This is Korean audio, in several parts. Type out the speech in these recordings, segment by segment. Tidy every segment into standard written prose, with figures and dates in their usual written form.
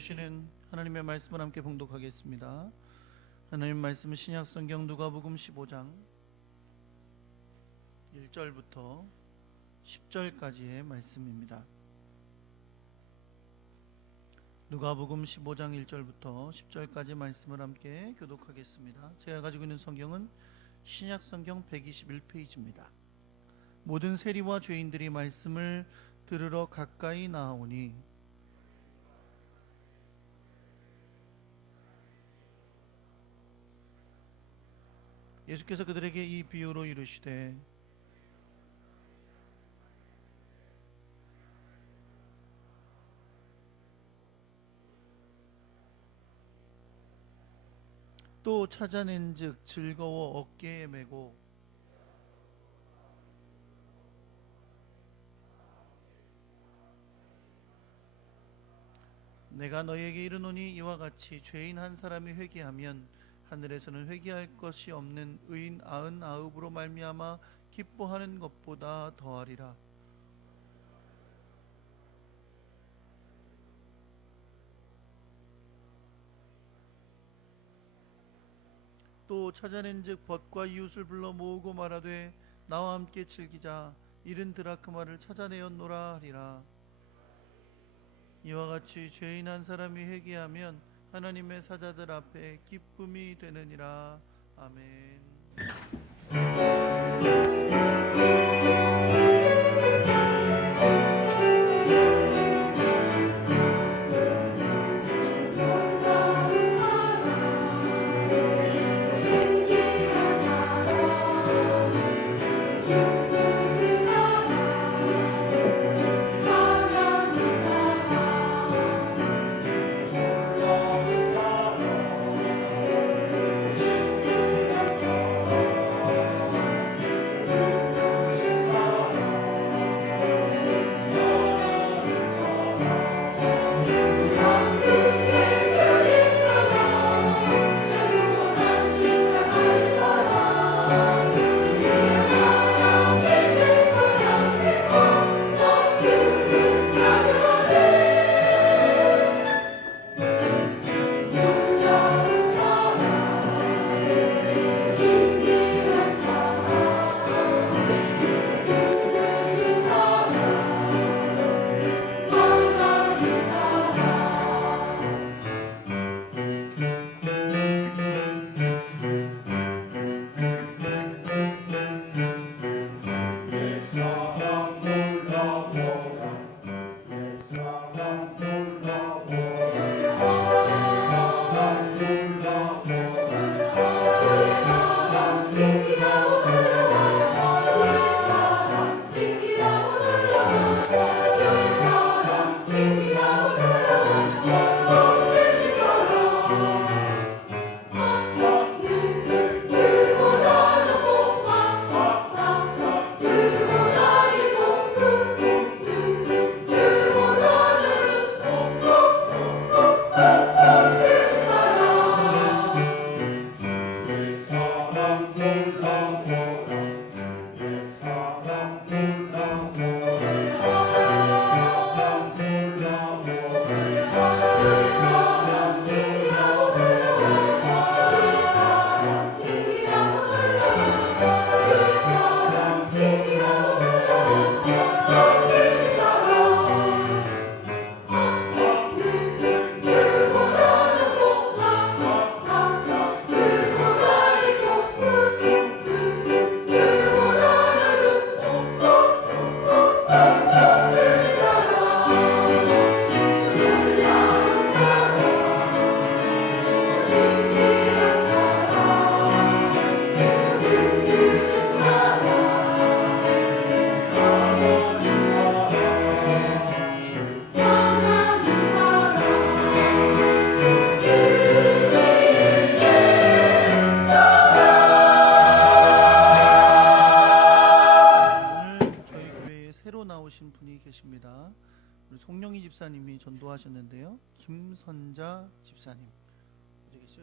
주시는 하나님의 말씀을 함께 봉독하겠습니다. 하나님 말씀은 신약 성경 누가복음 15장 1절부터 10절까지의 말씀입니다. 누가복음 15장 1절부터 10절까지 말씀을 함께 교독하겠습니다. 제가 가지고 있는 성경은 신약 성경 121페이지입니다. 모든 세리와 죄인들이 말씀을 들으러 가까이 나아오니 예수께서 그들에게 이 비유로 이르시되 또 찾아낸즉 즐거워 어깨에 메고 내가 너희에게 이르노니 이와 같이 죄인 한 사람이 회개하면 하늘에서는 회개할 것이 없는 의인 99으로 말미암아 기뻐하는 것보다 더하리라. 또 찾아낸즉 벗과 이웃을 불러 모으고 말하되 나와 함께 즐기자. 70 드라크마를 찾아내었노라 하리라. 이와 같이 죄인 한 사람이 회개하면 하나님의 사자들 앞에 기쁨이 되느니라. 아멘. 집사님이 전도하셨는데요. 김선자 집사님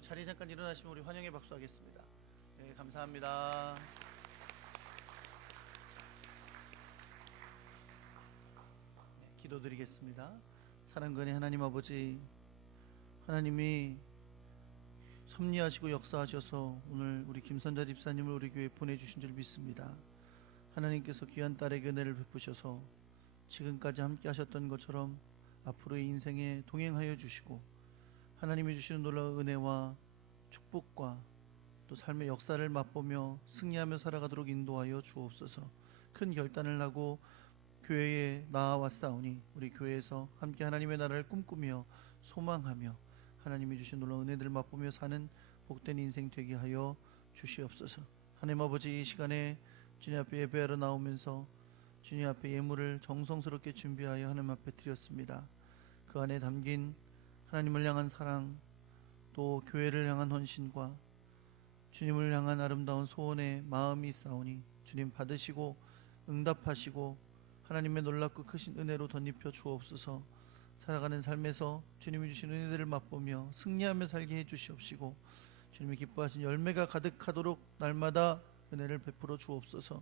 자리 잠깐 일어나시면 우리 환영의 박수 하겠습니다. 네, 감사합니다. 네, 기도드리겠습니다. 사랑근의 하나님 아버지, 하나님이 섭리하시고 역사하셔서 오늘 우리 김선자 집사님을 우리 교회에 보내주신 줄 믿습니다. 하나님께서 귀한 딸에게 은혜를 베푸셔서 지금까지 함께 하셨던 것처럼 앞으로의 인생에 동행하여 주시고 하나님이 주시는 놀라운 은혜와 축복과 또 삶의 역사를 맛보며 승리하며 살아가도록 인도하여 주옵소서. 큰 결단을 하고 교회에 나아왔사오니 우리 교회에서 함께 하나님의 나라를 꿈꾸며 소망하며 하나님이 주신 놀라운 은혜들을 맛보며 사는 복된 인생 되게 하여 주시옵소서. 하나님 아버지, 이 시간에 주님 앞에 예배하러 나오면서 주님 앞에 예물을 정성스럽게 준비하여 하나님 앞에 드렸습니다. 그 안에 담긴 하나님을 향한 사랑, 또 교회를 향한 헌신과 주님을 향한 아름다운 소원의 마음이 있사오니 주님 받으시고 응답하시고 하나님의 놀랍고 크신 은혜로 덧입혀 주옵소서. 살아가는 삶에서 주님이 주신 은혜들을 맛보며 승리하며 살게 해주시옵시고 주님이 기뻐하신 열매가 가득하도록 날마다 은혜를 베풀어 주옵소서.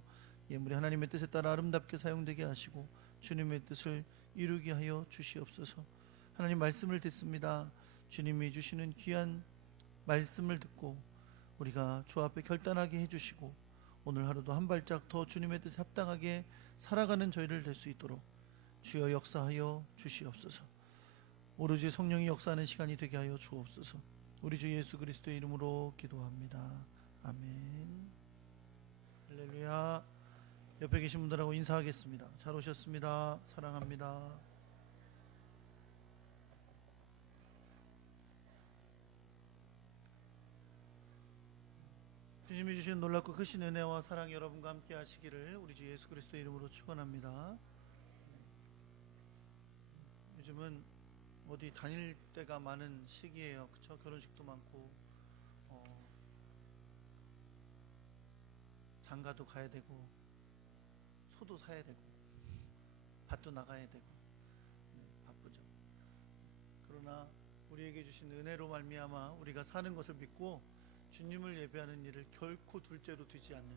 예물이 하나님의 뜻에 따라 아름답게 사용되게 하시고 주님의 뜻을 이루게 하여 주시옵소서. 하나님 말씀을 듣습니다. 주님이 주시는 귀한 말씀을 듣고 우리가 주 앞에 결단하게 해주시고 오늘 하루도 한 발짝 더 주님의 뜻에 합당하게 살아가는 저희를 될 수 있도록 주여 역사하여 주시옵소서. 오로지 성령이 역사하는 시간이 되게 하여 주옵소서. 우리 주 예수 그리스도의 이름으로 기도합니다. 아멘. 할렐루야. 옆에 계신 분들하고 인사하겠습니다. 잘 오셨습니다. 사랑합니다. 주님이 주신 놀랍고 크신 은혜와 사랑 여러분과 함께 하시기를 우리 주 예수 그리스도의 이름으로 축원합니다. 요즘은 어디 다닐 때가 많은 시기예요. 그쵸? 결혼식도 많고 장가도 가야 되고 소도 사야 되고 밭도 나가야 되고 바쁘죠. 그러나 우리에게 주신 은혜로 말미암아 우리가 사는 것을 믿고 주님을 예배하는 일을 결코 둘째로 두지 않는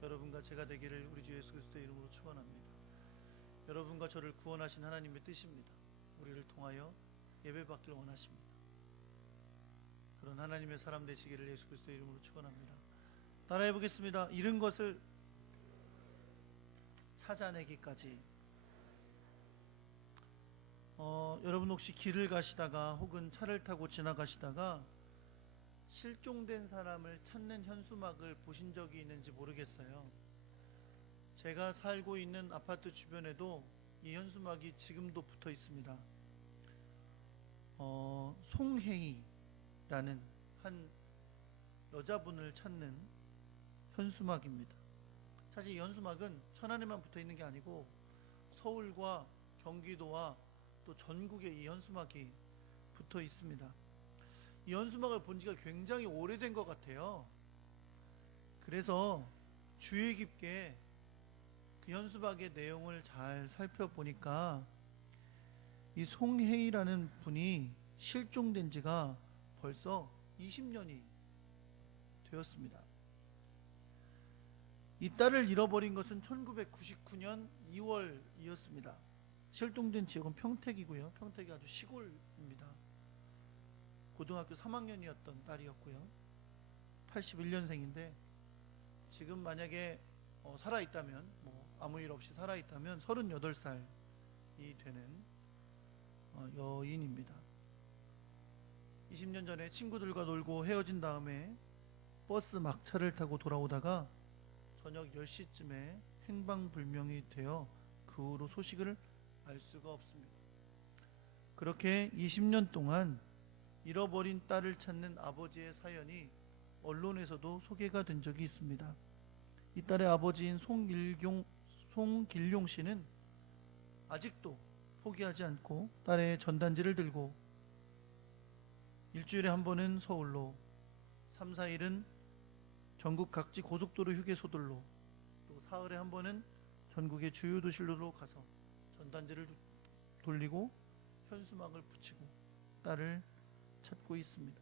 여러분과 제가 되기를 우리 주 예수 그리스도의 이름으로 축원합니다. 여러분과 저를 구원하신 하나님의 뜻입니다. 우리를 통하여 예배받기를 원하십니다. 그런 하나님의 사람 되시기를 예수 그리스도의 이름으로 축원합니다. 따라해 보겠습니다. 잃은 것을 찾아내기까지. 여러분 혹시 길을 가시다가 혹은 차를 타고 지나가시다가 실종된 사람을 찾는 현수막을 보신 적이 있는지 모르겠어요. 제가 살고 있는 아파트 주변에도 이 현수막이 지금도 붙어 있습니다. 송혜이라는 한 여자분을 찾는 현수막입니다. 사실 이 현수막은 천안에만 붙어 있는 게 아니고 서울과 경기도와 또 전국에 이 현수막이 붙어 있습니다. 이 현수막을 본 지가 굉장히 오래된 것 같아요. 그래서 주의 깊게 그 현수막의 내용을 잘 살펴보니까 이 송혜이라는 분이 실종된 지가 벌써 20년이 되었습니다. 이 딸을 잃어버린 것은 1999년 2월이었습니다. 실종된 지역은 평택이고요. 평택이 아주 시골입니다. 고등학교 3학년이었던 딸이었고요. 81년생인데 지금 만약에 살아있다면 아무 일 없이 살아있다면 38살이 되는 여인입니다. 20년 전에 친구들과 놀고 헤어진 다음에 버스 막차를 타고 돌아오다가 저녁 10시쯤에 행방불명이 되어 그 후로 소식을 알 수가 없습니다. 그렇게 20년 동안 잃어버린 딸을 찾는 아버지의 사연이 언론에서도 소개가 된 적이 있습니다. 이 딸의 아버지인 송길용 씨는 아직도 포기하지 않고 딸의 전단지를 들고 일주일에 한 번은 서울로, 3, 4일은 전국 각지 고속도로 휴게소들로, 또 사흘에 한 번은 전국의 주요 도시로 가서 전단지를 돌리고 현수막을 붙이고 딸을 찾고 있습니다.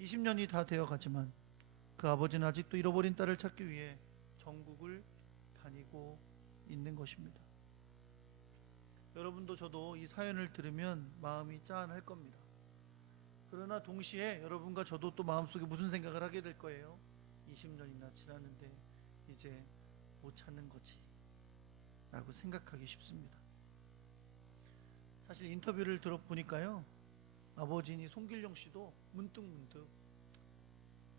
20년이 다 되어가지만 그 아버지는 아직도 잃어버린 딸을 찾기 위해 전국을 다니고 있는 것입니다. 여러분도 저도 이 사연을 들으면 마음이 짠할 겁니다. 그러나 동시에 여러분과 저도 또 마음속에 무슨 생각을 하게 될 거예요? 20년이나 지났는데 이제 못 찾는 거지 라고 생각하기 쉽습니다. 사실 인터뷰를 들어보니까요, 아버지인 이 송길용 씨도 문득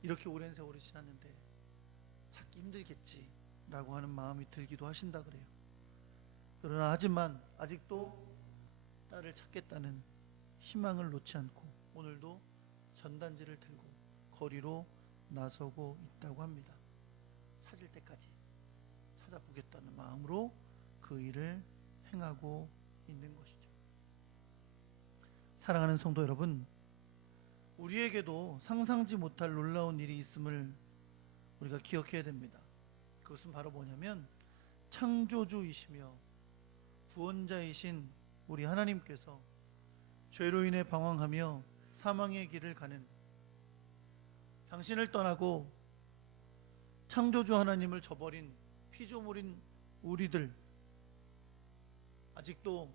이렇게 오랜 세월이 지났는데 찾기 힘들겠지 라고 하는 마음이 들기도 하신다 그래요. 그러나 하지만 아직도 딸을 찾겠다는 희망을 놓지 않고 오늘도 전단지를 들고 거리로 나서고 있다고 합니다. 찾을 때까지 찾아보겠다는 마음으로 그 일을 행하고 있는 것이죠. 사랑하는 성도 여러분, 우리에게도 상상지 못할 놀라운 일이 있음을 우리가 기억해야 됩니다. 그것은 바로 뭐냐면 창조주이시며 구원자이신 우리 하나님께서 죄로 인해 방황하며 사망의 길을 가는 당신을 떠나고 창조주 하나님을 저버린 피조물인 우리들, 아직도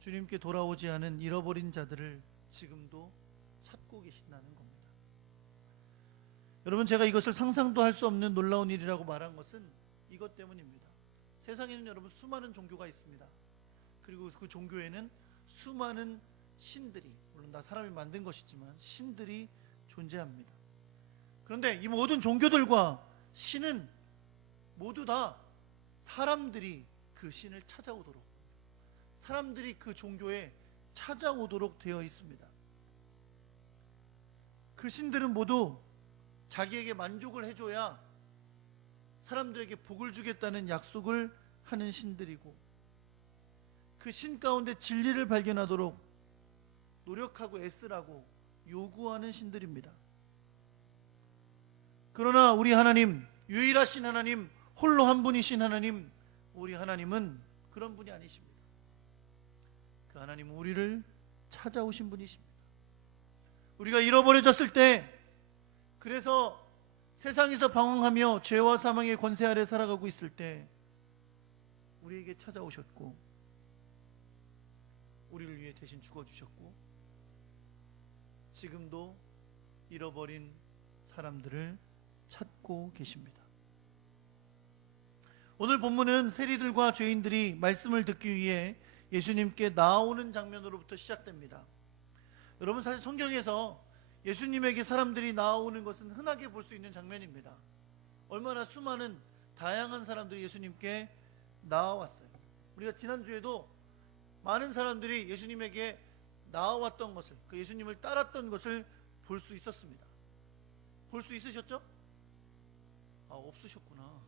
주님께 돌아오지 않은 잃어버린 자들을 지금도 찾고 계신다는 겁니다. 여러분, 제가 이것을 상상도 할 수 없는 놀라운 일이라고 말한 것은 이것 때문입니다. 세상에는 여러분 수많은 종교가 있습니다. 그리고 그 종교에는 수많은 신들이, 물론 다 사람이 만든 것이지만 신들이 존재합니다. 그런데 이 모든 종교들과 신은 모두 다 사람들이 그 신을 찾아오도록, 사람들이 그 종교에 찾아오도록 되어 있습니다. 그 신들은 모두 자기에게 만족을 해줘야 사람들에게 복을 주겠다는 약속을 하는 신들이고, 그 신 가운데 진리를 발견하도록 노력하고 애쓰라고 요구하는 신들입니다. 그러나 우리 하나님, 유일하신 하나님, 홀로 한 분이신 하나님, 우리 하나님은 그런 분이 아니십니다. 그 하나님은 우리를 찾아오신 분이십니다. 우리가 잃어버려졌을 때, 그래서 세상에서 방황하며 죄와 사망의 권세 아래 살아가고 있을 때 우리에게 찾아오셨고 우리를 위해 대신 죽어주셨고, 지금도 잃어버린 사람들을 찾고 계십니다. 오늘 본문은 세리들과 죄인들이 말씀을 듣기 위해 예수님께 나아오는 장면으로부터 시작됩니다. 여러분, 사실 성경에서 예수님에게 사람들이 나아오는 것은 흔하게 볼 수 있는 장면입니다. 얼마나 수많은 다양한 사람들이 예수님께 나아왔어요. 우리가 지난주에도 많은 사람들이 예수님에게 나아왔던 것을, 그 예수님을 따랐던 것을 볼 수 있었습니다. 볼 수 있으셨죠? 없으셨구나.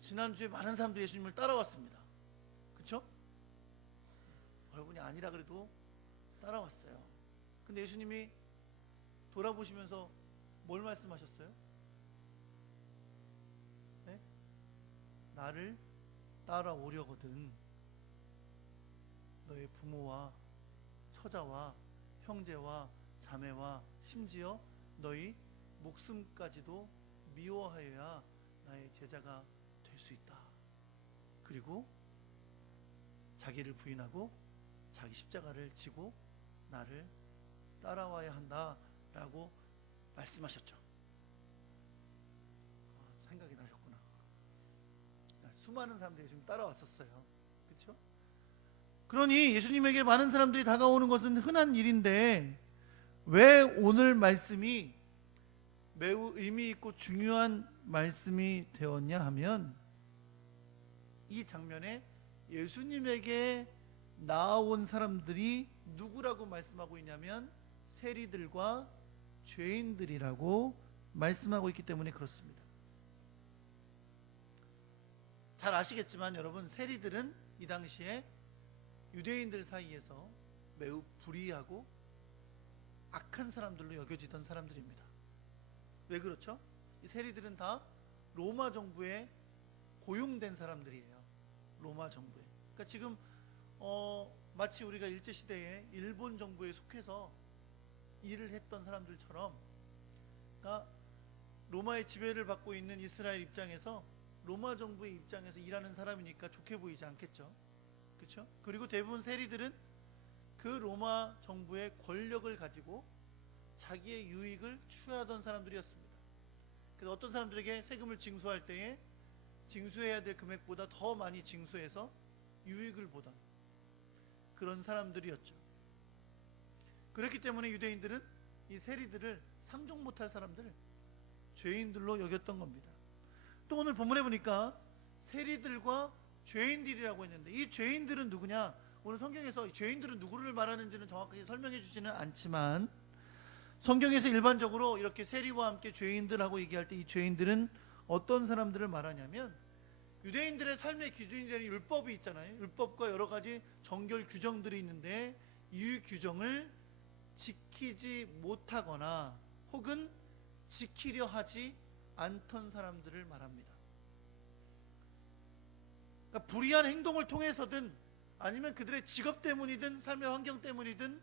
지난주에 많은 사람들이 예수님을 따라왔습니다. 그렇죠? 여러분이 아니라 그래도 따라왔어요. 근데 예수님이 돌아보시면서 뭘 말씀하셨어요? 네? 나를 따라오려거든 너의 부모와 처자와 형제와 자매와 심지어 너희 목숨까지도 미워하여야 나의 제자가 될 수 있다. 그리고 자기를 부인하고 자기 십자가를 지고 나를 따라와야 한다라고 말씀하셨죠. 생각이 나셨구나. 수많은 사람들이 지금 따라왔었어요. 그렇죠? 그러니 예수님에게 많은 사람들이 다가오는 것은 흔한 일인데 왜 오늘 말씀이 매우 의미 있고 중요한 말씀이 되었냐 하면, 이 장면에 예수님에게 나아온 사람들이 누구라고 말씀하고 있냐면 세리들과 죄인들이라고 말씀하고 있기 때문에 그렇습니다. 잘 아시겠지만 여러분, 세리들은 이 당시에 유대인들 사이에서 매우 불의하고 악한 사람들로 여겨지던 사람들입니다. 왜 그렇죠? 이 세리들은 다 로마 정부에 고용된 사람들이에요. 로마 정부에. 그러니까 지금 마치 우리가 일제시대에 일본 정부에 속해서 일을 했던 사람들처럼, 그러니까 로마의 지배를 받고 있는 이스라엘 입장에서 로마 정부의 입장에서 일하는 사람이니까 좋게 보이지 않겠죠. 그렇죠? 그리고 대부분 세리들은 그 로마 정부의 권력을 가지고 자기의 유익을 추구하던 사람들이었습니다. 그래서 어떤 사람들에게 세금을 징수할 때에 징수해야 될 금액보다 더 많이 징수해서 유익을 보던 그런 사람들이었죠. 그렇기 때문에 유대인들은 이 세리들을 상종 못할 사람들을 죄인들로 여겼던 겁니다. 또 오늘 본문에 보니까 세리들과 죄인들이라고 했는데, 이 죄인들은 누구냐? 오늘 성경에서 죄인들은 누구를 말하는지는 정확하게 설명해 주지는 않지만, 성경에서 일반적으로 이렇게 세리와 함께 죄인들하고 얘기할 때 이 죄인들은 어떤 사람들을 말하냐면, 유대인들의 삶의 기준이 되는 율법이 있잖아요. 율법과 여러 가지 정결 규정들이 있는데 이 규정을 지키지 못하거나 혹은 지키려 하지 않던 사람들을 말합니다. 그러니까 불의한 행동을 통해서든 아니면 그들의 직업 때문이든 삶의 환경 때문이든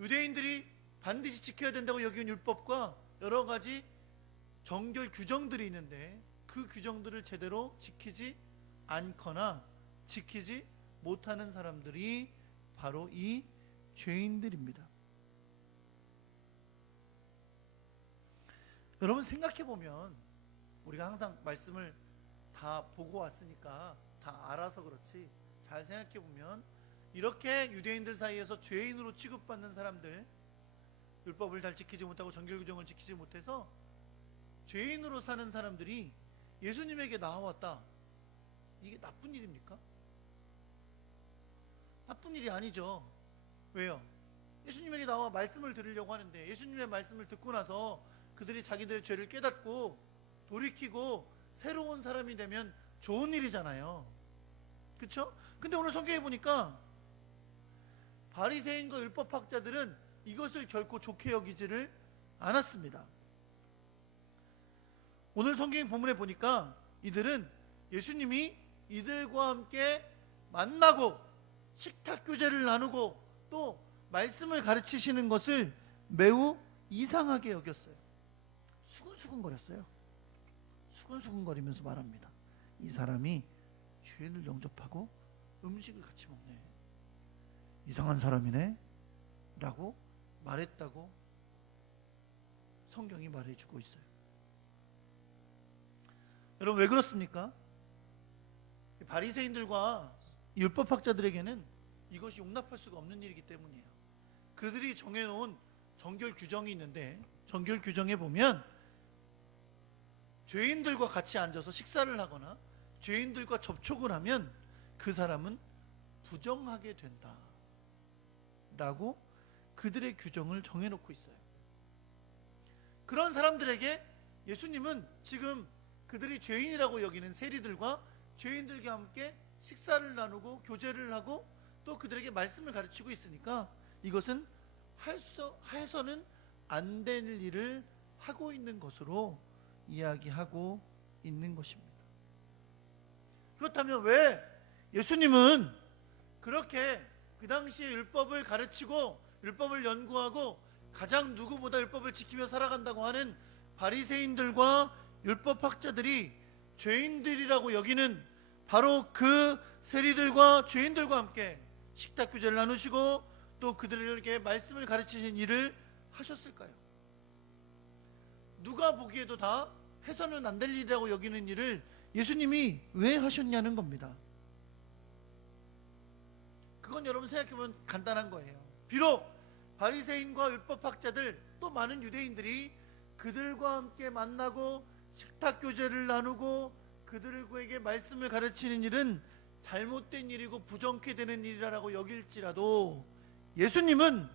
유대인들이 반드시 지켜야 된다고 여기는 율법과 여러 가지 정결 규정들이 있는데 그 규정들을 제대로 지키지 않거나 지키지 못하는 사람들이 바로 이 죄인들입니다. 여러분 생각해보면 우리가 항상 말씀을 다 보고 왔으니까 다 알아서 그렇지, 잘 생각해보면 이렇게 유대인들 사이에서 죄인으로 취급받는 사람들, 율법을 잘 지키지 못하고 정결규정을 지키지 못해서 죄인으로 사는 사람들이 예수님에게 나와왔다. 이게 나쁜 일입니까? 나쁜 일이 아니죠. 왜요? 예수님에게 나와 말씀을 들으려고 하는데 예수님의 말씀을 듣고 나서 그들이 자기들의 죄를 깨닫고 돌이키고 새로운 사람이 되면 좋은 일이잖아요. 그렇죠? 근데 오늘 성경에 보니까 바리새인과 율법학자들은 이것을 결코 좋게 여기지를 않았습니다. 오늘 성경 본문에 보니까 이들은 예수님이 이들과 함께 만나고 식탁 교제를 나누고 또 말씀을 가르치시는 것을 매우 이상하게 여겼어요. 수근수근거렸어요. 수근수근거리면서 말합니다. 이 사람이 죄인을 영접하고 음식을 같이 먹네, 이상한 사람이네 라고 말했다고 성경이 말해주고 있어요. 여러분 왜 그렇습니까? 바리새인들과 율법학자들에게는 이것이 용납할 수가 없는 일이기 때문이에요. 그들이 정해놓은 정결 규정이 있는데 정결 규정에 보면 죄인들과 같이 앉아서 식사를 하거나 죄인들과 접촉을 하면 그 사람은 부정하게 된다 라고 그들의 규정을 정해놓고 있어요. 그런 사람들에게 예수님은 지금 그들이 죄인이라고 여기는 세리들과 죄인들과 함께 식사를 나누고 교제를 하고 또 그들에게 말씀을 가르치고 있으니까 이것은 해서는 안 될 일을 하고 있는 것으로 이야기하고 있는 것입니다. 그렇다면 왜 예수님은 그렇게 그 당시에 율법을 가르치고 율법을 연구하고 가장 누구보다 율법을 지키며 살아간다고 하는 바리새인들과 율법학자들이 죄인들이라고 여기는 바로 그 세리들과 죄인들과 함께 식탁 교제를 나누시고 또 그들에게 말씀을 가르치신 일을 하셨을까요? 누가 보기에도 다 해서는 안 될 일이라고 여기는 일을 예수님이 왜 하셨냐는 겁니다. 그건 여러분 생각해보면 간단한 거예요. 비록 바리새인과 율법학자들 또 많은 유대인들이 그들과 함께 만나고 식탁 교제를 나누고 그들에게 말씀을 가르치는 일은 잘못된 일이고 부정케 되는 일이라고 여길지라도 예수님은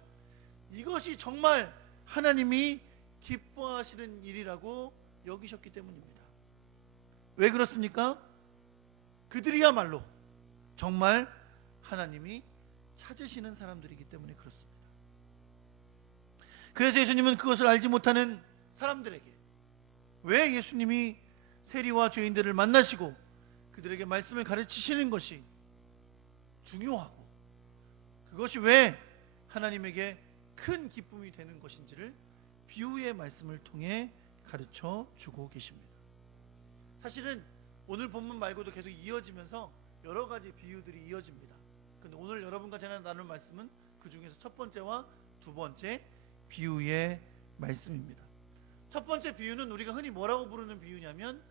이것이 정말 하나님이 기뻐하시는 일이라고 여기셨기 때문입니다. 왜 그렇습니까? 그들이야말로 정말 하나님이 찾으시는 사람들이기 때문에 그렇습니다. 그래서 예수님은 그것을 알지 못하는 사람들에게 왜 예수님이 세리와 죄인들을 만나시고 그들에게 말씀을 가르치시는 것이 중요하고 그것이 왜 하나님에게 큰 기쁨이 되는 것인지를 비유의 말씀을 통해 가르쳐 주고 계십니다. 사실은 오늘 본문 말고도 계속 이어지면서 여러 가지 비유들이 이어집니다. 근데 오늘 여러분 여러분과 제가 나눌 말씀은 그 중에서 첫 번째와 두 번째 비유의 말씀입니다. 첫 번째 비유는 우리가 흔히 뭐라고 부르는 비유냐면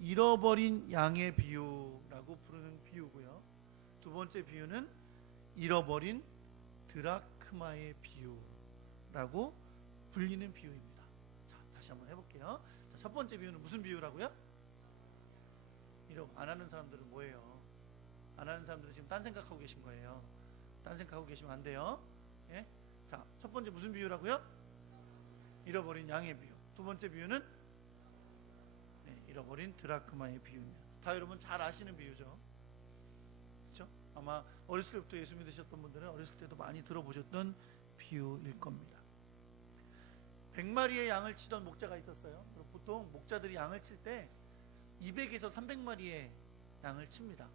잃어버린 양의 비유라고 부르는 비유고요. 두 번째 비유는 잃어버린 드라크마의 비유라고 불리는 비유입니다. 자, 다시 한번 해볼게요. 자, 첫 번째 비유는 무슨 비유라고요? 안 하는 사람들은 뭐예요? 안 하는 사람들은 지금 딴 생각하고 계신 거예요. 딴 생각하고 계시면 안 돼요. 예? 자, 첫 번째 무슨 비유라고요? 잃어버린 양의 비유. 두 번째 비유는 잃어버린 드라크마의 비유입니다. 다 여러분 잘 아시는 비유죠. 그렇죠? 아마 어렸을 때부터 예수 믿으셨던 분들은 어렸을 때도 많이 들어보셨던 비유일 겁니다. 100마리의 양을 치던 목자가 있었어요. 보통 목자들이 양을 칠 때 200에서 300마리의 양을 칩니다.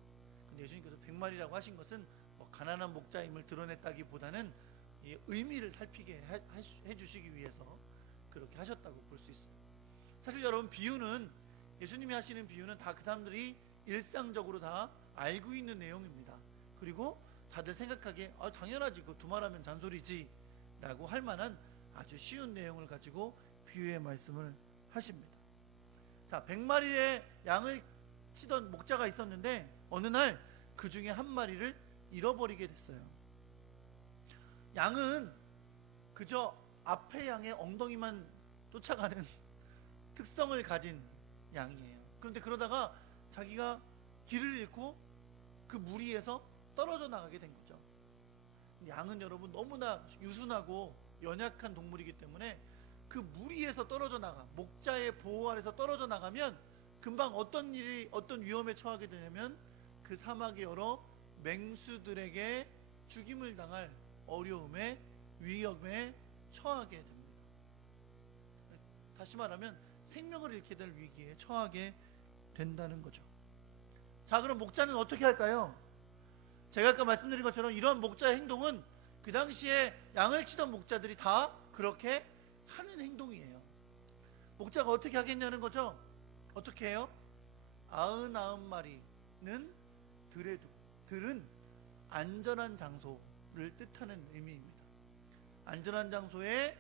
근데 예수님께서 100마리라고 하신 것은 뭐 가난한 목자임을 드러냈다기보다는 이 의미를 살피게 해주시기 위해서 그렇게 하셨다고 볼 수 있어요. 사실 여러분, 비유는, 예수님이 하시는 비유는 다 그 사람들이 일상적으로 다 알고 있는 내용입니다. 그리고 다들 생각하기에 당연하지, 그 두말하면 잔소리지 라고 할 만한 아주 쉬운 내용을 가지고 비유의 말씀을 하십니다. 자, 100마리의 양을 치던 목자가 있었는데 어느 날 그 중에 한 마리를 잃어버리게 됐어요. 양은 그저 앞에 양의 엉덩이만 쫓아가는 특성을 가진 양이에요. 그런데 그러다가 자기가 길을 잃고 그 무리에서 떨어져 나가게 된 거죠. 양은 여러분 너무나 유순하고 연약한 동물이기 때문에 그 무리에서 떨어져 나가, 목자의 보호 아래서 떨어져 나가면 금방 어떤 위험에 처하게 되냐면 그 사막의 여러 맹수들에게 죽임을 당할 어려움에, 위험에 처하게 됩니다. 다시 말하면 생명을 잃게 될 위기에 처하게 된다는 거죠. 자, 그럼 목자는 어떻게 할까요? 제가 아까 말씀드린 것처럼 이런 목자의 행동은 그 당시에 양을 치던 목자들이 다 그렇게 하는 행동이에요. 목자가 어떻게 하겠냐는 거죠. 어떻게 해요? 99마리는 들에 두고, 들은 안전한 장소를 뜻하는 의미입니다. 안전한 장소에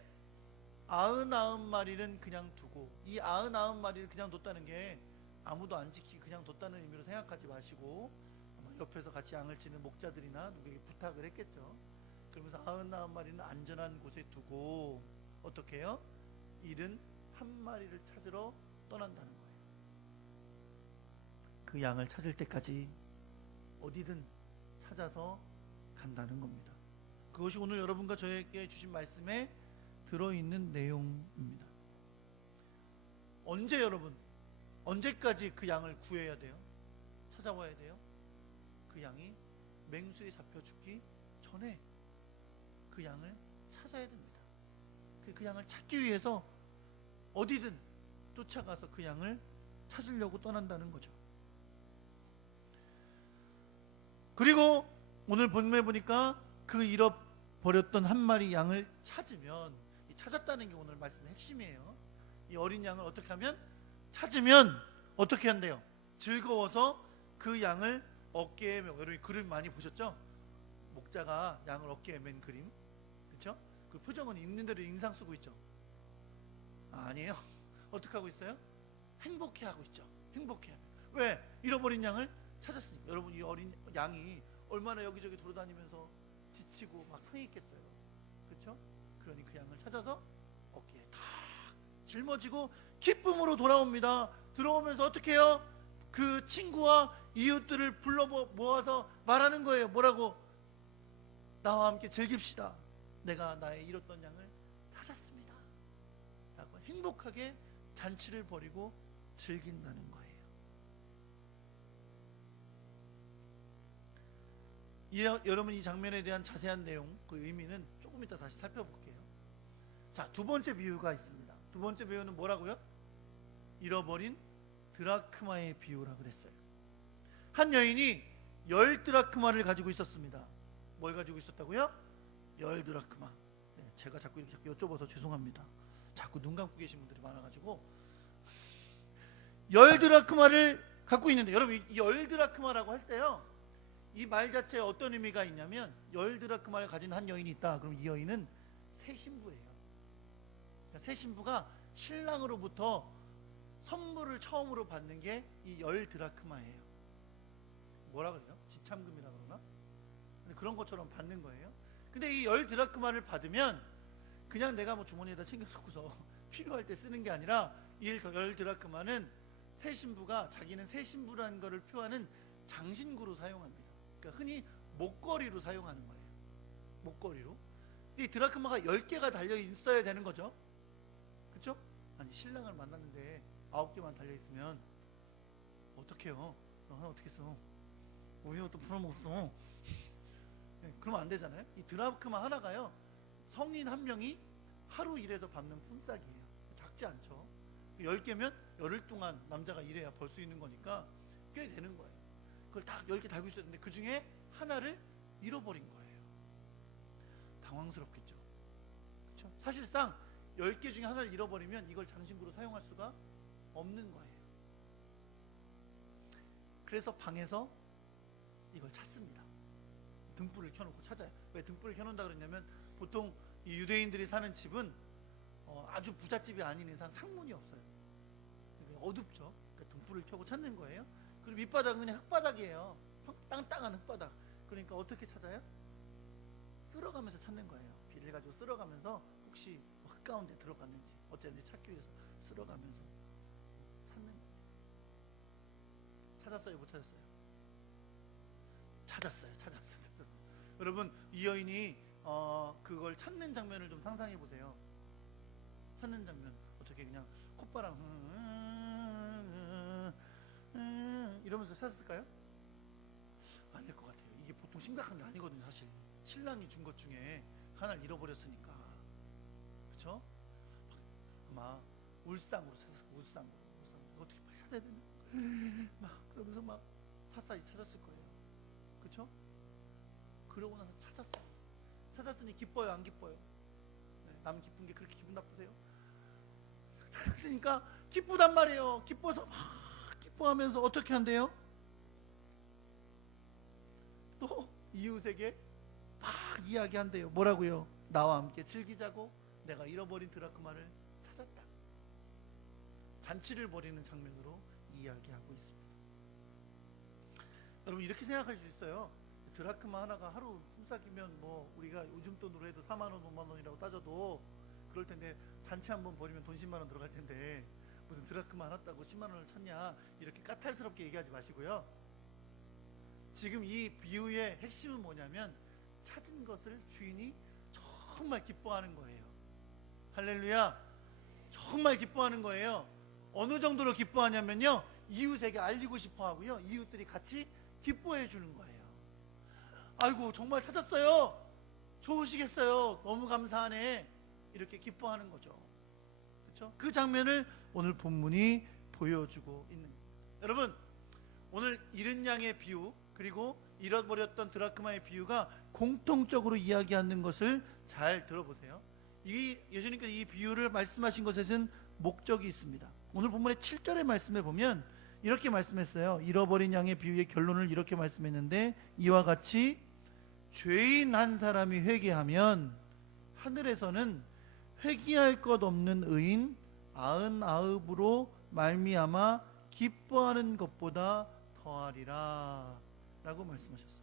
99마리는 그냥 두고, 이 99마리를 그냥 뒀다는 게 아무도 안 지키고 그냥 뒀다는 의미로 생각하지 마시고, 아마 옆에서 같이 양을 치는 목자들이나 누구에게 부탁을 했겠죠. 그러면서 99마리는 안전한 곳에 두고 어떻게 해요? 71마리를 찾으러 떠난다는 거예요. 그 양을 찾을 때까지 어디든 찾아서 간다는 겁니다. 그것이 오늘 여러분과 저에게 주신 말씀에 들어있는 내용입니다. 언제 여러분, 언제까지 그 양을 구해야 돼요? 찾아와야 돼요? 그 양이 맹수에 잡혀 죽기 전에 그 양을 찾아야 됩니다. 그 양을 찾기 위해서 어디든 쫓아가서 그 양을 찾으려고 떠난다는 거죠. 그리고 오늘 본문에 보니까 그 잃어버렸던 한 마리 양을 찾으면, 이 찾았다는 게 오늘 말씀의 핵심이에요. 이 어린 양을 어떻게 하면, 찾으면 어떻게 한대요? 즐거워서 그 양을 어깨에 메고, 여러분 그림 많이 보셨죠? 목자가 양을 어깨에 맨 그림, 그렇죠? 그 표정은 있는 대로 인상 쓰고 있죠. 아니에요. 어떻게 하고 있어요? 행복해하고 있죠. 행복해. 왜? 잃어버린 양을 찾았으니까. 여러분, 이 어린 양이 얼마나 여기저기 돌아다니면서 지치고 막 상했겠어요. 그렇죠? 그러니 그 양을 찾아서 어깨에 탁 짊어지고 기쁨으로 돌아옵니다. 들어오면서 어떻게 해요? 그 친구와 이웃들을 불러 모아서 말하는 거예요. 뭐라고? 나와 함께 즐깁시다. 내가 나의 잃었던 양을 찾았습니다. 라고 행복하게 잔치를 벌이고 즐긴다는 거예요. 여러분, 이 장면에 대한 자세한 내용, 그 의미는 조금 이따 다시 살펴볼게요. 자, 두 번째 비유가 있습니다. 두 번째 비유는 뭐라고요? 잃어버린 드라크마의 비유라 그랬어요. 한 여인이 10드라크마를 가지고 있었습니다. 뭘 가지고 있었다고요? 10드라크마. 네, 제가 자꾸 이렇게 여쭤봐서 죄송합니다. 자꾸 눈 감고 계신 분들이 많아가지고 10드라크마를 갖고 있는데, 여러분 이 10드라크마라고 할 때요, 이 말 자체에 어떤 의미가 있냐면 10드라크마를 가진 한 여인이 있다. 그럼 이 여인은 새 신부예요. 그러니까 새 신부가 신랑으로부터 선물을 처음으로 받는 게 이 10드라크마예요. 뭐라 그래요? 지참금이라 그러나? 그런 것처럼 받는 거예요. 근데 이 10드라크마를 받으면 그냥 내가 뭐 주머니에다 챙겨놓고서 필요할 때 쓰는 게 아니라 이 10드라크마는 새 신부가 자기는 새 신부라는 것을 표하는 장신구로 사용합니다. 그러니까 흔히 목걸이로 사용하는 거예요. 목걸이로. 이 드라크마가 10개가 달려 있어야 되는 거죠. 그렇죠? 아니 신랑을 만났는데 9개만 달려 있으면 어떡해요? 하나 어떻게 써? 우리가 또 풀어먹었어. 네, 그러면 안 되잖아요. 이 드라크마 하나가요, 성인 한 명이 하루 일해서 받는 품삯이에요. 작지 않죠. 10개면 열흘 동안 남자가 일해야 벌 수 있는 거니까 꽤 되는 거예요. 그걸 딱 10개 달고 있어야 되는데 그 중에 하나를 잃어버린 거예요. 당황스럽겠죠. 그렇죠? 사실상 10개 중에 하나를 잃어버리면 이걸 장신구로 사용할 수가 없는 거예요. 그래서 방에서 이걸 찾습니다. 등불을 켜놓고 찾아요. 왜 등불을 켜놓는다 그러냐면 보통 이 유대인들이 사는 집은 아주 부잣집이 아닌 이상 창문이 없어요. 어둡죠. 그러니까 등불을 켜고 찾는 거예요. 그리고 밑바닥은 그냥 흙바닥이에요. 땅땅한 흙바닥. 그러니까 어떻게 찾아요? 쓸어가면서 찾는 거예요. 비를 가지고 쓸어가면서 혹시 흙 가운데 들어갔는지 어쨌든지 찾기 위해서 쓸어가면서 찾는 거예요. 찾았어요? 못 찾았어요? 찾았어요. 여러분 이 여인이 그걸 찾는 장면을 좀 상상해 보세요. 찾는 장면 어떻게 그냥 콧바람 이러면서 찾았을까요? 아닐 것 같아요. 이게 보통 심각한 게 아니거든요. 사실 신랑이 준 것 중에 하나를 잃어버렸으니까, 그렇죠? 아마 울상으로 찾았을 거예요. 울상으로 어떻게 빨리 찾아야 되나 막 그러면서 막 샅샅이 찾았을 거예요. 그렇죠? 그러고 나서 찾았어요. 찾았으니 기뻐요, 안 기뻐요? 네, 남 기쁜 게 그렇게 기분 나쁘세요? 찾았으니까 기쁘단 말이에요. 기뻐서 막 기뻐하면서 어떻게 한대요? 또 이웃에게 막 이야기한대요. 뭐라고요? 나와 함께 즐기자고, 내가 잃어버린 드라크마를 찾았다. 잔치를 벌이는 장면으로 이야기하고 있습니다. 여러분 이렇게 생각할 수 있어요. 드라크마 하나가 하루 품삯이면 뭐 우리가 요즘 돈으로 해도 4만 원, 5만 원이라고 따져도 그럴 텐데 잔치 한번 벌이면 돈 10만 원 들어갈 텐데 무슨 드라크마 하나 따고 10만 원을 찾냐, 이렇게 까탈스럽게 얘기하지 마시고요. 지금 이 비유의 핵심은 뭐냐면 찾은 것을 주인이 정말 기뻐하는 거예요. 할렐루야. 정말 기뻐하는 거예요. 어느 정도로 기뻐하냐면요, 이웃에게 알리고 싶어 하고요, 이웃들이 같이 기뻐해 주는 거예요. 아이고 정말 찾았어요. 좋으시겠어요. 너무 감사하네. 이렇게 기뻐하는 거죠. 그렇죠? 그 장면을 오늘 본문이 보여주고 있는 거예요. 여러분 오늘 잃은 양의 비유 그리고 잃어버렸던 드라크마의 비유가 공통적으로 이야기하는 것을 잘 들어보세요. 예수님께서 이 비유를 말씀하신 것에는 목적이 있습니다. 오늘 본문의 7절의 말씀에 보면 이렇게 말씀했어요. 잃어버린 양의 비유의 결론을 이렇게 말씀했는데, 이와 같이 죄인 한 사람이 회개하면 하늘에서는 회개할 것 없는 의인 99으로 말미암아 기뻐하는 것보다 더하리라 라고 말씀하셨어요.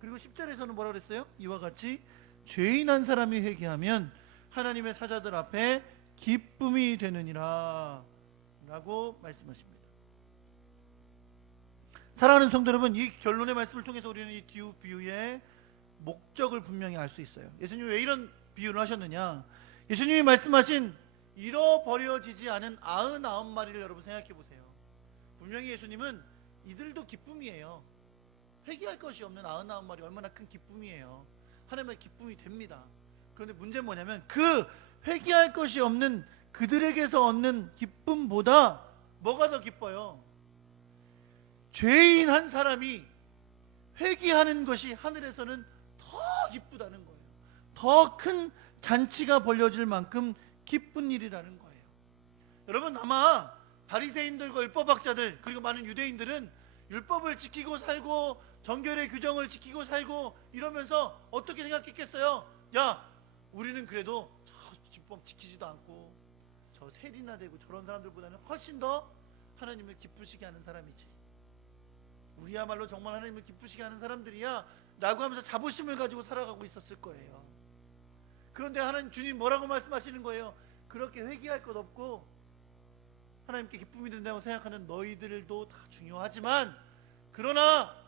그리고 10절에서는 뭐라고 그랬어요? 이와 같이 죄인 한 사람이 회개하면 하나님의 사자들 앞에 기쁨이 되느니라 라고 말씀하십니다. 사랑하는 성도 여러분, 이 결론의 말씀을 통해서 우리는 이 비유의 목적을 분명히 알 수 있어요. 예수님이 왜 이런 비유를 하셨느냐? 예수님이 말씀하신 잃어버려지지 않은 99마리를 여러분 생각해 보세요. 분명히 예수님은 이들도 기쁨이에요. 회개할 것이 없는 99마리 얼마나 큰 기쁨이에요. 하나님의 기쁨이 됩니다. 그런데 문제는 뭐냐면 그 회개할 것이 없는 그들에게서 얻는 기쁨보다 뭐가 더 기뻐요? 죄인 한 사람이 회개하는 것이 하늘에서는 더 기쁘다는 거예요. 더 큰 잔치가 벌려질 만큼 기쁜 일이라는 거예요. 여러분 아마 바리새인들과 율법학자들 그리고 많은 유대인들은 율법을 지키고 살고 정결의 규정을 지키고 살고 이러면서 어떻게 생각했겠어요? 야, 우리는 그래도 저 율법 지키지도 않고 저 세리나 되고 저런 사람들보다는 훨씬 더 하나님을 기쁘시게 하는 사람이지, 우리야말로 정말 하나님을 기쁘시게 하는 사람들이야 라고 하면서 자부심을 가지고 살아가고 있었을 거예요. 그런데 하나님 주님 뭐라고 말씀하시는 거예요? 그렇게 회개할 것 없고 하나님께 기쁨이 된다고 생각하는 너희들도 다 중요하지만, 그러나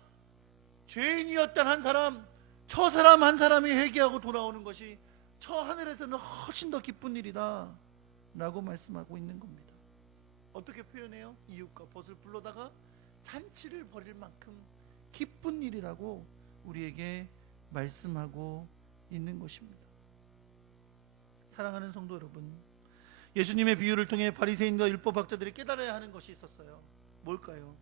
죄인이었던 한 사람, 저 사람 한 사람이 회개하고 돌아오는 것이 저 하늘에서는 훨씬 더 기쁜 일이다 라고 말씀하고 있는 겁니다. 어떻게 표현해요? 이웃과 벗을 불러다가 잔치를 벌일 만큼 기쁜 일이라고 우리에게 말씀하고 있는 것입니다. 사랑하는 성도 여러분, 예수님의 비유를 통해 바리새인과 율법학자들이 깨달아야 하는 것이 있었어요. 뭘까요?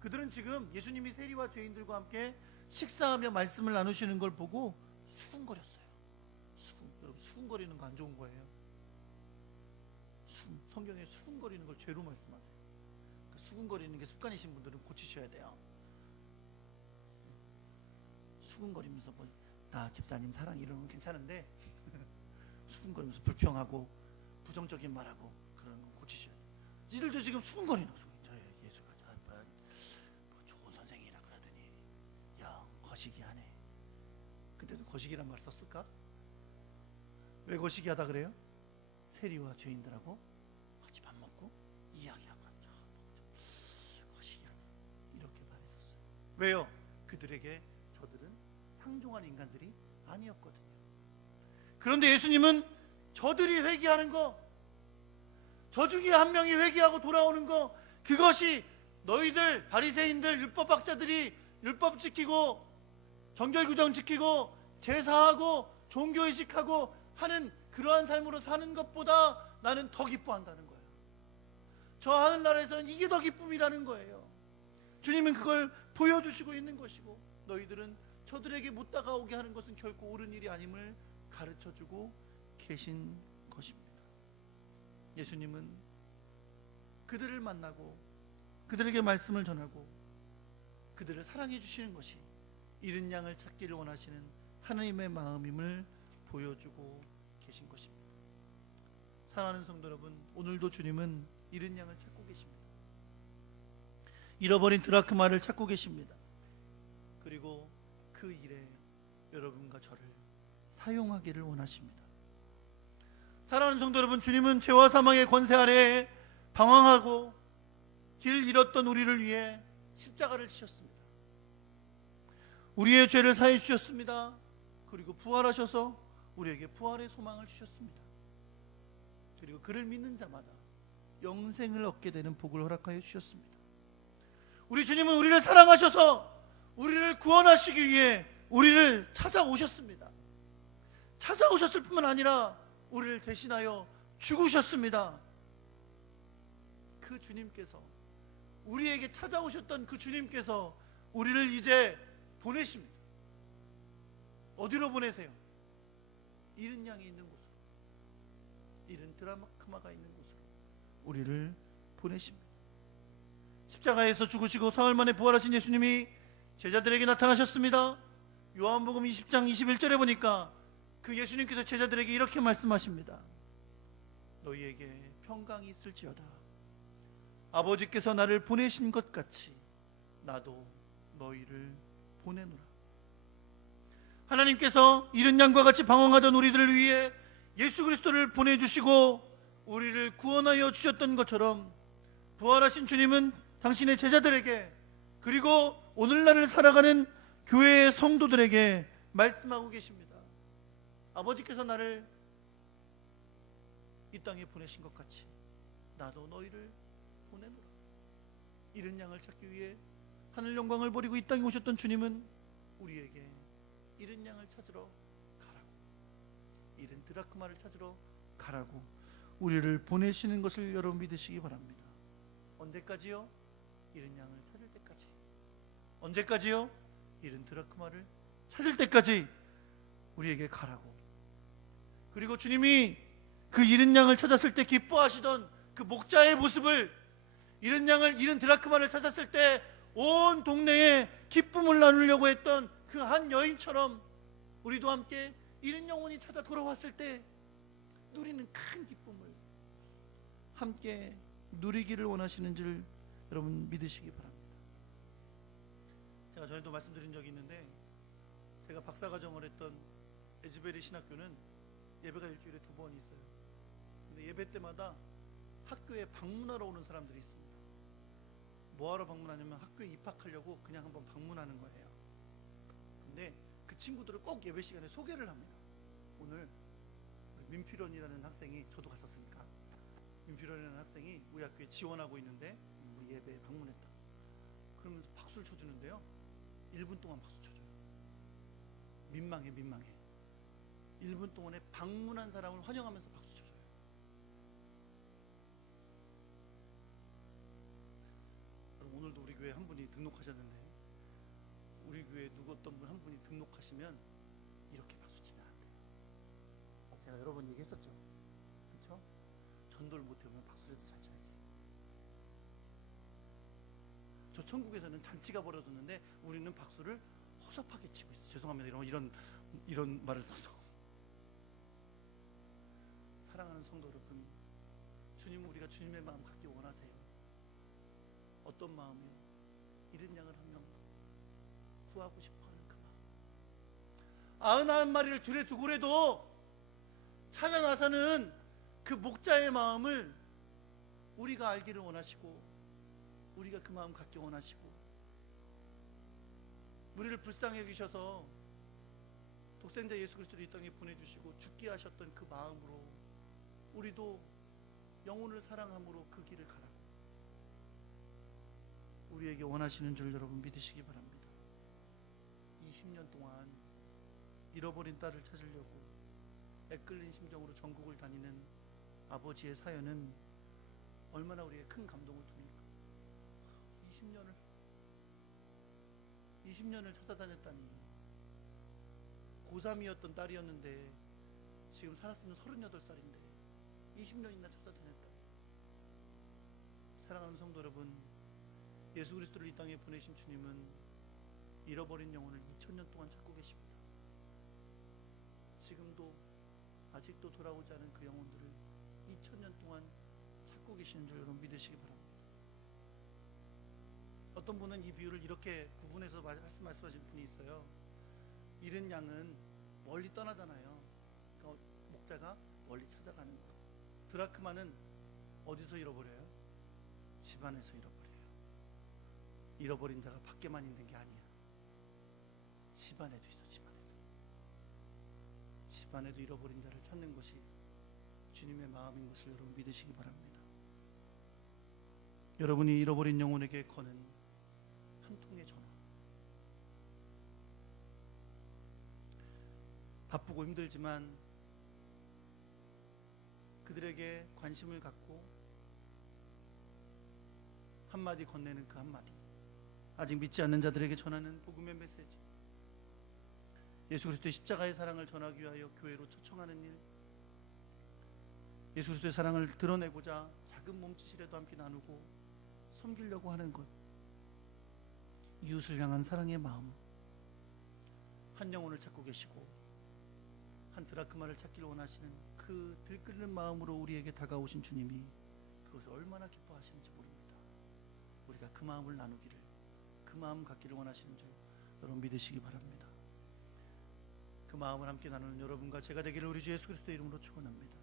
그들은 지금 예수님이 세리와 죄인들과 함께 식사하며 말씀을 나누시는 걸 보고 수군거렸어요. 여러분, 수군거리는 거 안 좋은 거예요. 성경에 수군거리는 걸 죄로 말씀하세요. 그 수군거리는 게 습관이신 분들은 고치셔야 돼요. 수군거리면서 뭐, 나 집사님 사랑 이러는 건 괜찮은데 수군거리면서 불평하고 부정적인 말하고 그런 건 고치셔야 돼요. 이들도 지금 수군거리는 거예요. 예수가 뭐 좋은 선생이라 그러더니 영 거시기하네. 그때도 거시기란 말 썼을까? 왜 거시기하다 그래요? 세리와 죄인들하고 같이 밥 먹고 이야기하고 거시기하네 이렇게 말했었어요. 왜요? 그들에게 저들은 상종한 인간들이 아니었거든요. 그런데 예수님은 저들이 회개하는 거, 저 중에 한 명이 회개하고 돌아오는 거, 그것이 너희들 바리새인들 율법학자들이 율법 지키고 정결규정 지키고 제사하고 종교의식하고 하는 그러한 삶으로 사는 것보다 나는 더 기뻐한다는 거예요. 저 하늘나라에서는 이게 더 기쁨이라는 거예요. 주님은 그걸 보여주시고 있는 것이고, 너희들은 저들에게 못 다가오게 하는 것은 결코 옳은 일이 아님을 가르쳐주고 계신 것입니다. 예수님은 그들을 만나고 그들에게 말씀을 전하고 그들을 사랑해 주시는 것이 잃은 양을 찾기를 원하시는 하나님의 마음임을 보여주고 계신 것입니다. 사랑하는 성도 여러분, 오늘도 주님은 잃은 양을 찾고 계십니다. 잃어버린 드라크마를 찾고 계십니다. 그리고 그 일에 여러분과 저를 사용하기를 원하십니다. 사랑하는 성도 여러분, 주님은 죄와 사망의 권세 아래에 방황하고 길 잃었던 우리를 위해 십자가를 지셨습니다. 우리의 죄를 사해 주셨습니다. 그리고 부활하셔서 우리에게 부활의 소망을 주셨습니다. 그리고 그를 믿는 자마다 영생을 얻게 되는 복을 허락하여 주셨습니다. 우리 주님은 우리를 사랑하셔서 우리를 구원하시기 위해 우리를 찾아오셨습니다. 찾아오셨을 뿐만 아니라 우리를 대신하여 죽으셨습니다. 그 주님께서, 우리에게 찾아오셨던 그 주님께서 우리를 이제 보내십니다. 어디로 보내세요? 잃은 양이 있는 곳으로, 잃은 드라크마가 있는 곳으로 우리를 보내십니다. 십자가에서 죽으시고 사흘 만에 부활하신 예수님이 제자들에게 나타나셨습니다. 요한복음 20장 21절에 보니까 그 예수님께서 제자들에게 이렇게 말씀하십니다. 너희에게 평강이 있을지어다. 아버지께서 나를 보내신 것 같이 나도 너희를 보내노라. 하나님께서 잃은 양과 같이 방황하던 우리들을 위해 예수 그리스도를 보내주시고 우리를 구원하여 주셨던 것처럼, 부활하신 주님은 당신의 제자들에게, 그리고 오늘날을 살아가는 교회의 성도들에게 말씀하고 계십니다. 아버지께서 나를 이 땅에 보내신 것 같이 나도 너희를 보내노라. 잃은 양을 찾기 위해 하늘 영광을 버리고 이 땅에 오셨던 주님은 우리에게 잃은 양을 찾으러 가라고, 잃은 드라크마를 찾으러 가라고 우리를 보내시는 것을 여러분 믿으시기 바랍니다. 언제까지요? 잃은 양을 찾을 때까지. 언제까지요? 잃은 드라크마를 찾을 때까지 우리에게 가라고. 그리고 주님이 그 잃은 양을 찾았을 때 기뻐하시던 그 목자의 모습을, 잃은 양을, 잃은 드라크마를 찾았을 때 온 동네에 기쁨을 나누려고 했던 그 한 여인처럼 우리도 함께 잃은 영혼이 찾아 돌아왔을 때 누리는 큰 기쁨을 함께 누리기를 원하시는 줄 여러분 믿으시기 바랍니다. 제가 전에도 말씀드린 적이 있는데, 제가 박사과정을 했던 에즈베리 신학교는 예배가 일주일에 2번 있어요. 근데 예배 때마다 학교에 방문하러 오는 사람들이 있습니다. 뭐하러 방문하냐면 학교에 입학하려고 그냥 한번 방문하는 거예요. 근데 그 친구들을 꼭 예배 시간에 소개를 합니다. 오늘 민필원이라는 학생이, 저도 갔었으니까, 민필원이라는 학생이 우리 학교에 지원하고 있는데 우리 예배에 방문했다. 그러면서 박수를 쳐주는데요, 1분 동안 박수 쳐줘요. 민망해. 1분 동안에 방문한 사람을 환영하면서 박수 쳐줘요. 그럼 오늘도 우리 교회 한 분이 등록하셨는데, 우리 교회 누구 어떤 분 한 분이 등록하시면 이렇게 박수 치면 안 돼요. 제가 여러 번 얘기했었죠. 그렇죠? 전도를 못해오면 박수라도 잘 쳐야지. 저 천국에서는 잔치가 벌어졌는데 우리는 박수를 허접하게 치고 있어요. 죄송합니다. 이런 말을 써서. 사랑하는 성도 여러분, 주님은 우리가 주님의 마음 갖기 원하세요. 어떤 마음이요? 잃은 양을 한 명 구하고 싶어하는 그 마음. 99마리를 둘에 두고라도 찾아 나서는 그 목자의 마음을 우리가 알기를 원하시고, 우리가 그 마음 갖기 원하시고, 우리를 불쌍히 여기셔서 독생자 예수 그리스도를 이 땅에 보내주시고 죽게 하셨던 그 마음으로 우리도 영혼을 사랑함으로 그 길을 가라고 우리에게 원하시는 줄 여러분 믿으시기 바랍니다. 20년 동안 잃어버린 딸을 찾으려고 애끓는 심정으로 전국을 다니는 아버지의 사연은 얼마나 우리에게 큰 감동을 줍니까? 20년을 찾아다녔다니. 고3이었던 딸이었는데 지금 살았으면 38살인데 20년이나 찾아다녔다. 사랑하는 성도 여러분, 예수 그리스도를 이 땅에 보내신 주님은 잃어버린 영혼을 2000년 동안 찾고 계십니다. 지금도 아직도 돌아오지 않은 그 영혼들을 2000년 동안 찾고 계시는 줄 여러분 믿으시기 바랍니다. 어떤 분은 이 비유를 이렇게 구분해서 말씀하신 분이 있어요. 잃은 양은 멀리 떠나잖아요. 그러니까 목자가 멀리 찾아가는 거. 드라크마는 어디서 잃어버려요? 집안에서 잃어버려요. 잃어버린 자가 밖에만 있는 게 아니야. 집안에도 있어. 집안에도 잃어버린 자를 찾는 것이 주님의 마음인 것을 여러분 믿으시기 바랍니다. 여러분이 잃어버린 영혼에게 거는 한 통의 전화. 바쁘고 힘들지만 그들에게 관심을 갖고 한마디 건네는 그 한마디. 아직 믿지 않는 자들에게 전하는 복음의 메시지. 예수 그리스도의 십자가의 사랑을 전하기 위하여 교회로 초청하는 일. 예수 그리스도의 사랑을 드러내고자 작은 몸짓이라도 함께 나누고 섬기려고 하는 것. 이웃을 향한 사랑의 마음. 한 영혼을 찾고 계시고 한 드라크마를 찾기를 원하시는 그 들끓는 마음으로 우리에게 다가오신 주님이 그것을 얼마나 기뻐하시는지 모릅니다. 우리가 그 마음을 나누기를, 그 마음 갖기를 원하시는 줄 여러분 믿으시기 바랍니다. 그 마음을 함께 나누는 여러분과 제가 되기를 우리 주 예수 그리스도의 이름으로 축원합니다.